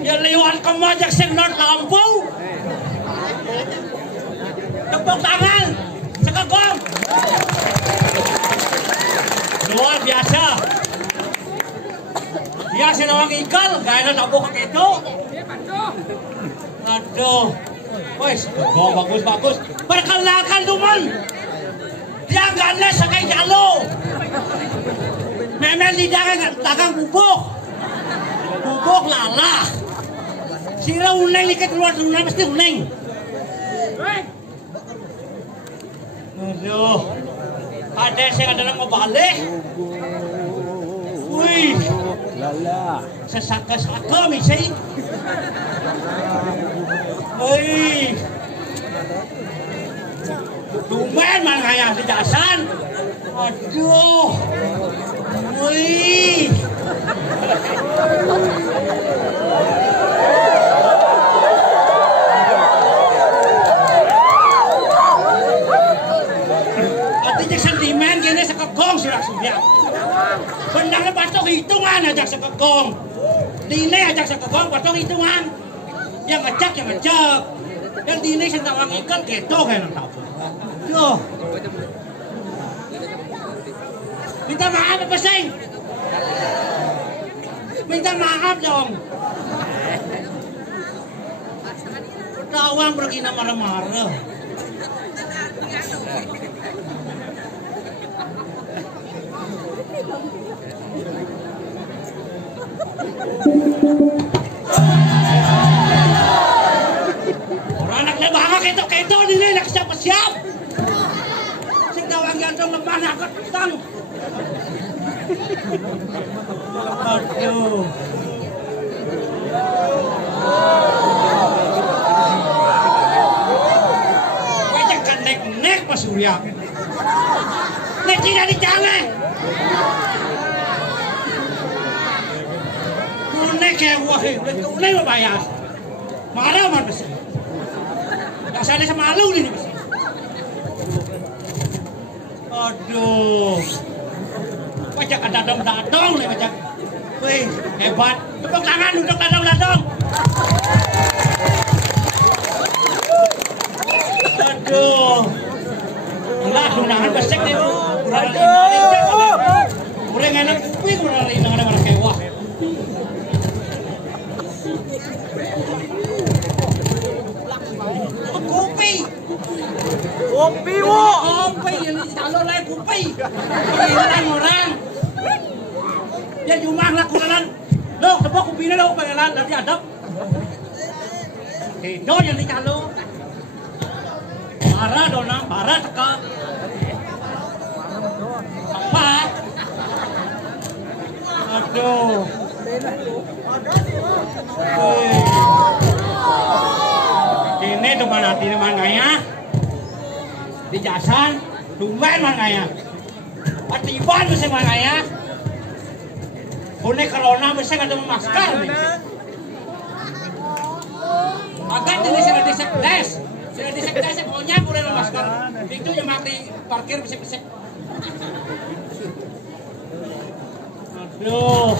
Ya liwat kemajak sing non Lampung. Tepuk tangan, sekegom. Luar biasa. Dia sinawang ikan, gaya na tabuk kak itu. Aduh, wes, bagus. Perkenalkan teman. Dia ganes sakay jalo. Memang di dagang bubuk. Bubuk lala. Sira uneng ni keluar rumah mesti uneng. Aduh, ada saya adalah mau balik. Wih, lala. Sesaka misi. Wih, tumben man kaya si Jasan. Aduh, wih. Sentimen gini sekegong sirah suya. Bendangnya patok hitungan ajak sekegong. Dine ajak sekegong patok hitungan. Yang ngejak. Yang dine sentawang ikan keto kayak nang tabu. Yo. Minta maaf apa sih? Minta maaf dong. Tawang pergi na marah-marah. Orang anak lebah keto ini nak siap-siap. Sing tawang gantong lebah nak ketang. Aduh. Pak Surya. Nek tidak dijangan. Nek kayak wah, nek mau bayar. Marah man besi. Dasarnya sama malu nih besi. Aduh. Pajak ada dadong nih pajak. Wih, hebat. Tepuk tangan untuk dadong. Aduh. Enggak, undangan besek nih. Kurang enak kuping, kurang undangan mana kewah. Kopi wo. Kopi yang calon lain kopi. Orang. Ya jumlah lah kunalan. Lo tebak kopinya lo pengelan nanti adab. Itu yang dicalon. Marah dona, marah teka. Apa? Aduh. Ini teman hati teman kaya. Di jasan, tumben man kaya. Patiban mesti man kaya. Kune corona mesti kada masker nih. Agak jenis sudah disekdes. Sudah disekdes pokoknya boleh masker. Itu yang mati parkir besek-besek. Aduh.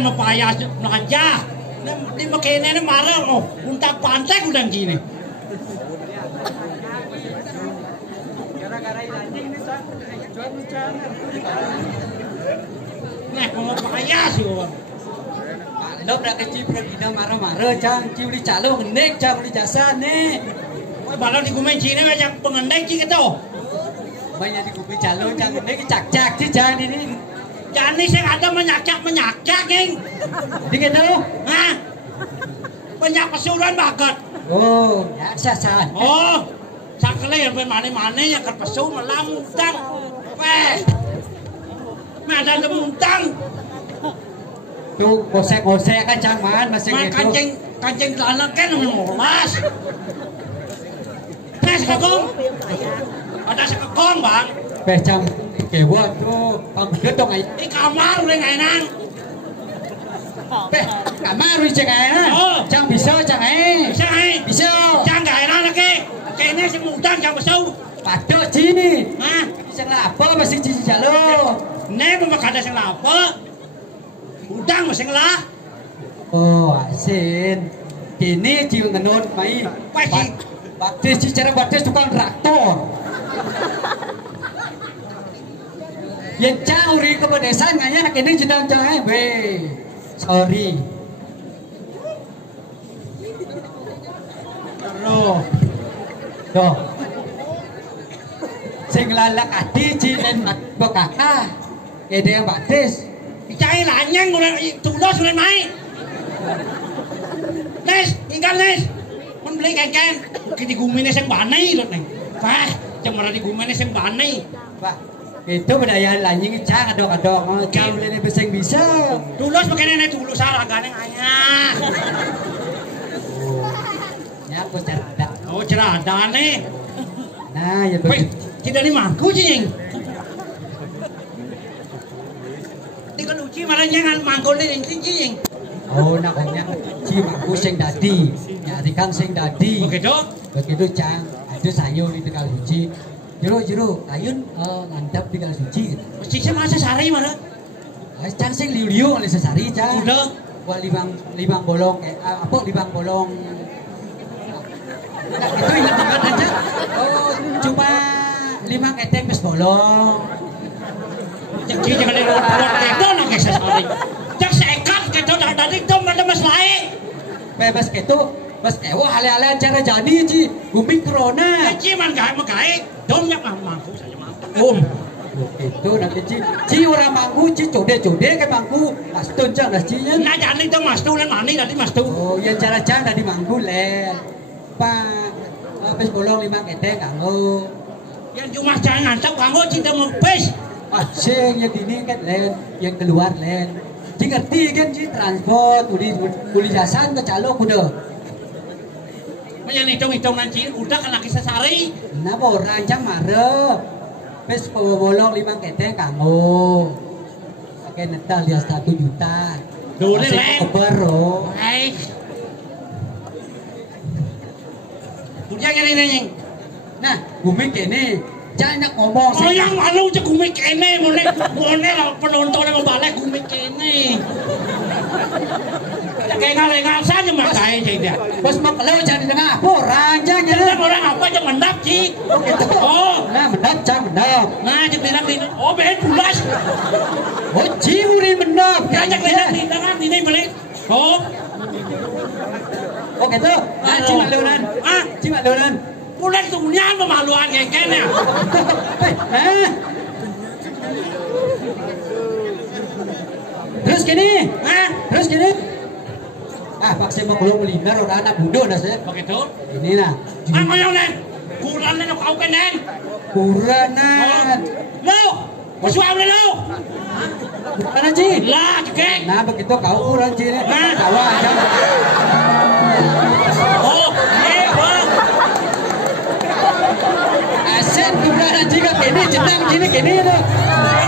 Mapayas aja, di makanya ini marah oh, untak pantai udang gini. Nah, kamu payas yo. Lo dah kecil pergi marah-marah, jang ciuli calo hendek, jang uli jasa nih. Oh, balau di kumen Cina macam pengendek sih gitu. Banyak di kumen calo, jang hendek cak-cak sih jangan ini. Jangan sih ada menyak, geng. Dingin lo? Hah? Banyak pesuruan banget. Oh, ya sah. Oh, sakle yang mana yang kerpesu malam muntang. Weh, mana ada muntang? Tuh gosek kan jangan masih gitu. Kancing celana kan mas. Tes kagong. Ada sekegong bang. Jam kewat tuh panggil dong ay. Di kamar udah nggak enak. Kamar udah jangan. Jangan bisa jangan. Bisa. Jangan nggak enak lagi. Kayaknya si muda jangan besau. Paduh sini. Hah? Bisa ngapa masih cici jalo. Nih mau kada sing apa? Udang masih ngelah. Oh, asin. Kini jiwa ngenun mai. Baktis cara baktis tukang traktor. Yang cauri ke pedesaan nganya nak ini sedang cahaya. Weh, sorry. Tuh. Sing lalak ati cilen bakaka. Ede yang baktis. Cai lanyang mulai tulos mulai mai. Nes, tinggal nes. Mun beli kan. Kini gumine sing banai lho neng. Wah, cemara di gumine sing banai. Wah, itu budaya lanying cang adok-adok. Kau lene beseng bisa. Tulos pakai nenek tulus salah ganeng ayah. Ya aku cerada. Oh cerada nih. Nah, ya begitu. Tidak di mangku cing. Tinggal uji malah jangan mangkul nih cing. Oh, nak orang ci mangku sing dadi, nyarikan sing dadi. Begitu cang. Ada sayur di tegal suci. Jero ayun ngantap tegal suci. Mesti masa sari mana? Cang sing liu-liu oleh sesari cang. Udah. Wah libang bolong apa libang bolong. Itu ingat aja. Oh, cuma 5 keteng pes bolong. Jadi jangan ada buat keto nak sesari. Jak sekat keto tadi itu mana mas lain. Bebas keto. Mas ewa hale-hale acara jadi ci guming corona. Ci man gak makai. Dom yak mangku saja mangku. Itu nanti ci orang mangku ci code ke mangku mastun cang dah ci nya. Nah jadi itu mastu lan mani tadi mastu. Oh yang cara cang tadi mangku len. Pak pes bolong 5 keteng kanggo. Yang cuma jangan tak kanggo cinta mempes. Sing yang ini kan len yang keluar len. Ci ngerti kan ci transport uli jasan ke calo kuda. Yang hitung nanti udah kan lagi sesari. Nah orang cang marep. Pes bolong 5 keteng kanggo. Pakai netal dia 1 juta. Dole len. Kebero. Baik. Tujuan yang ini. Nah, gumik kene. Jangan ngomong. Oh yang malu aja gumik kene. Mulai lah penonton yang balik gumik kene. Kayak ngalengan saja makai jadi. Bos mau kalau jadi tengah orang jangan. Orang apa aja mendap sih. Oh, nah mendap cang mendap. Nah jadi oh ben pulas. Oh ciuri mendap. Jangan jadi tangan ini balik. Oh. Oh gitu. Nah cima leunan. Cima leunan. Pulang tuh nyan memaluan kayak kene. Terus gini. Terus gini. Vaksin mau belum melindar orang anak bodoh dah saya. Begitu. Ini lah. Apa yang nen? Kuranan kau kenen. Kuranan. Lo, bersuara lo. Mana Ci? Lah, cekek. Nah begitu kau kurang Ci. Kau aja. Oh, bang. Aset kuranan juga kini jenang kini tuh.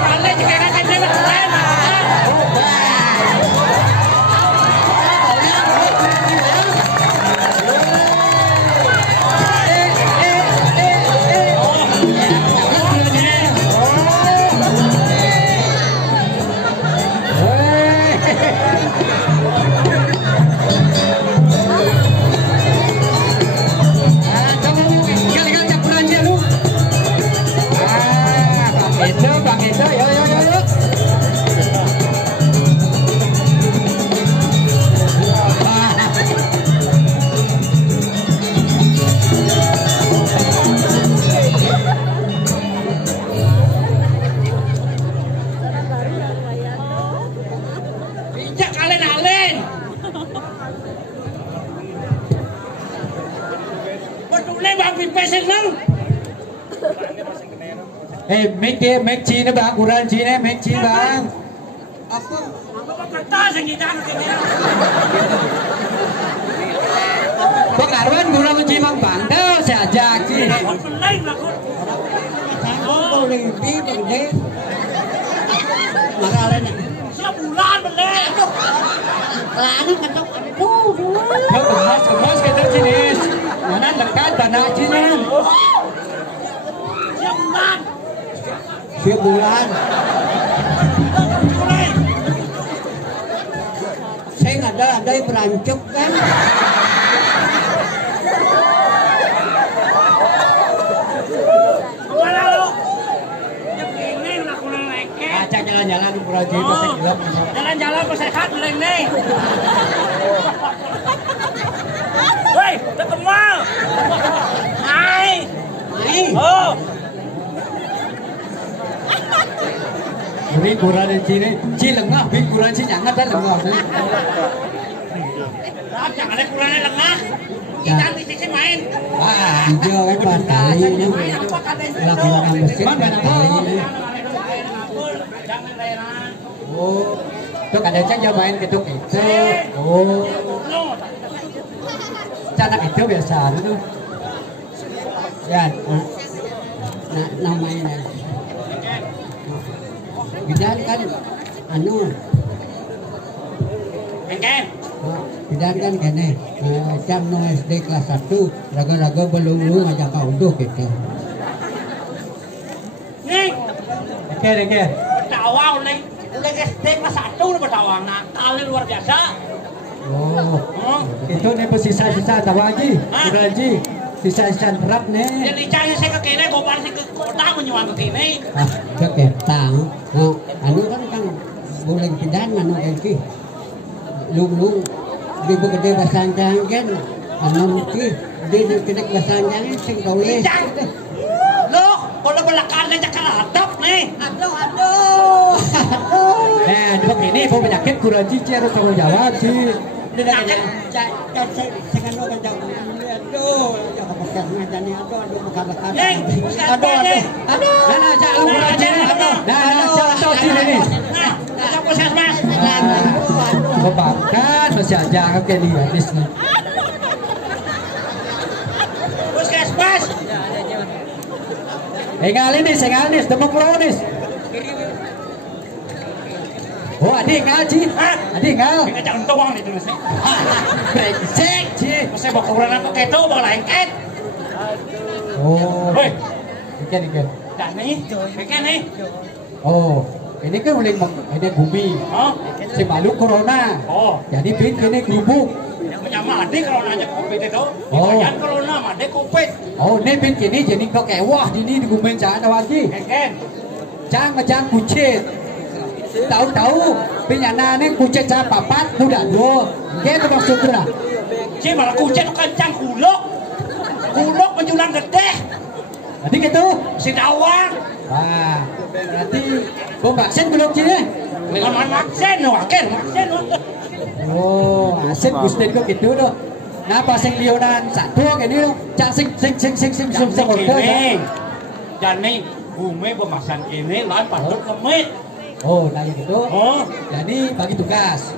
Ada cekek kan dia berjalan. make Chi nó bang kurang Chi này make Chi bang. Apa Pengaruhan gula mencimang bangda saja ki. Oh, lebih bende. Marah lain. Siap bulan bende. Lana ketok. Aduh, Yo kemas kita jenis. Mana dekat tanah jenis. Siap bulan. Siap bulan. Saya nggak ada berancuk kan. Kemana lo? Ini udah kurang lengket. Aja jalan-jalan pura jitu sekilo. Jalan-jalan ke sehat leng nih. Woi, terkenal. Hai. Hai. Oh. Beri kurang di sini, lengah, beri kurang si jangan ada lengah. Jangan ada kurangnya lengah. Kita di sini main. Ah, Hijau kan barangkali ini. Lakukan mesin barangkali ini. Jangan daerah. oh, tuh ada cang main ketuk itu. Oh, anak itu biasa itu. Ya, namanya. Bidan kan anu. Engken. Bidan kan kene. Jam no SD kelas 1, raga-raga belum ngajak kauduk gitu. Nih, Oke. bertawang nih. Udah SD kelas 1 udah bertawang. Nakalnya luar biasa. Oh, itu nih sisa-sisa tahu lagi, lagi sisa-sisa berat nih. Jadi cari saya ke kene, gopar sih ke kota menyuang ke kene. Ah, ketang. No, anu kan boleh bidan anu ki. Lu di gede basanjang kan. Anu ki di kena basanjang sing gawe. Loh, kalau belakang aja keratap nih. Aduh. Begini, penyakit kurang cici harus tanggung jawab sih. Penyakit. Kan saya anu kan jauh. Aduh, jangan pakai ngajani aduh bakal-bakal. Neng, Aduh. Nah, jangan kurang cici. Nah, contoh sini nih. Nah, kita puskesmas. Kebangkan masih aja kayak lianis nih. Puskesmas. Engal nih, demok lo nih. Oh, adik ngaji. Adik ngal. Kita jangan tuang nih tulis. Brengsek, Ci. Saya bawa kekurangan kok keto, bawa lengket. Oh. Woi, Ikan. dan nih, ikan nih. Oh, ini kan boleh ini bumi. Oh, Si malu corona. oh. Jadi bin ini gubuk. Yang mati kalau nanya covid itu. Oh. Jangan corona, mati covid. Oh, ini bin kini jadi kok kayak wah ini di gumen jangan lagi. Ikan. Jangan kucit. Tahu-tahu pinyanane kucit sa papat muda do. Gitu maksudnya. Si malah kucing kencang kuluk. Kuluk menjulang gede. Jadi gitu. Si dawang. Wah, berarti gua vaksin belum sini? Dengan maksen, wakil, maksen. Oh, asik Gusti kok gitu loh. Nah, pas sing lionan satu kayak ini cak sing Kini. Dan nih, bumi pemasan kini lain patut kemit. Oh, nah gitu. Oh, Jadi bagi tugas.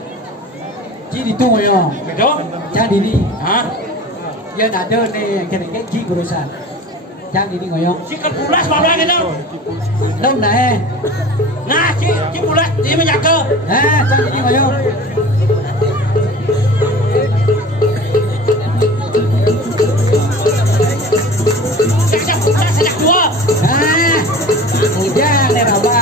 Ji itu ngoyo. gitu. Jadi ini, Hah? ya ada nih yang kira-kira ji urusan. Jadi ini ngoyo. Si kebulas baru gitu. Đông này. Nah, si bulas dia menjaga. Nah, jadi ini ngoyo. Sejak dua. Nah, hujan nih rawa.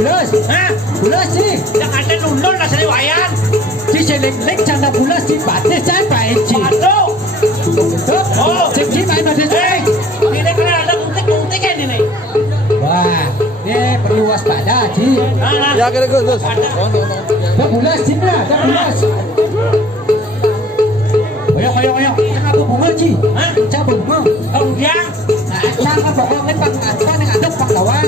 bulas. Ha? Bulas sih. Yang ada nundul lah seliwayan. Si selek-lek canda bulas si batis saya baik si. Aduh. Oh, cek main batis. Ini kena ada guntik-guntik ini nih. Wah, ini perlu waspada Ci. Ya kira Gus. Dah bulas Ci dah bulas. Ayo. Jangan aku bunga Ci. Hah? Jangan bunga. Oh ya. Nah, jangan bohong ini bang apa nih aduk bang lawan.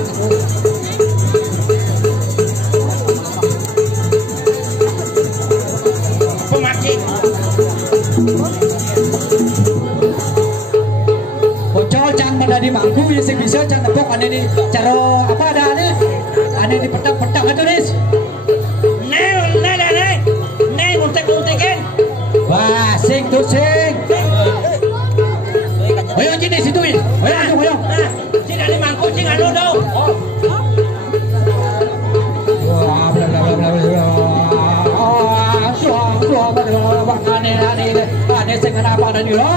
Pemakit. Bocor jangan menjadi mangku ya sih bisa jangan tepuk aneh nih. Cara apa ada nih? Aneh di petang-petang itu nih. Nih, guntik-guntikin. Wah, sing tuh sing. Ayo sini situ ya. Ayo. Cing ada mangkuk, cing anu dong. Wah, bla. Aneh sing kenapa ada nih loh.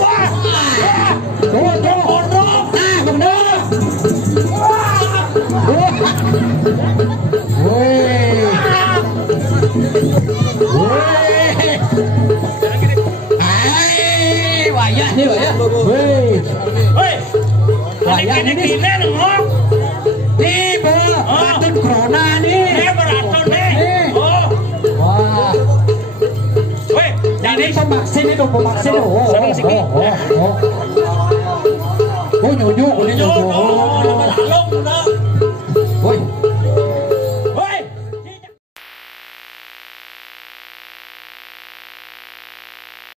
Wah. Tuh. Bener. Wayah nih wayah. Woi. Ini ngok. Nih bo, ratun corona nih. Beratun nih. Oh. Wah. Woi, Ini pemaksin itu pemaksin. Sarang sikit. Oh, nyunyuk.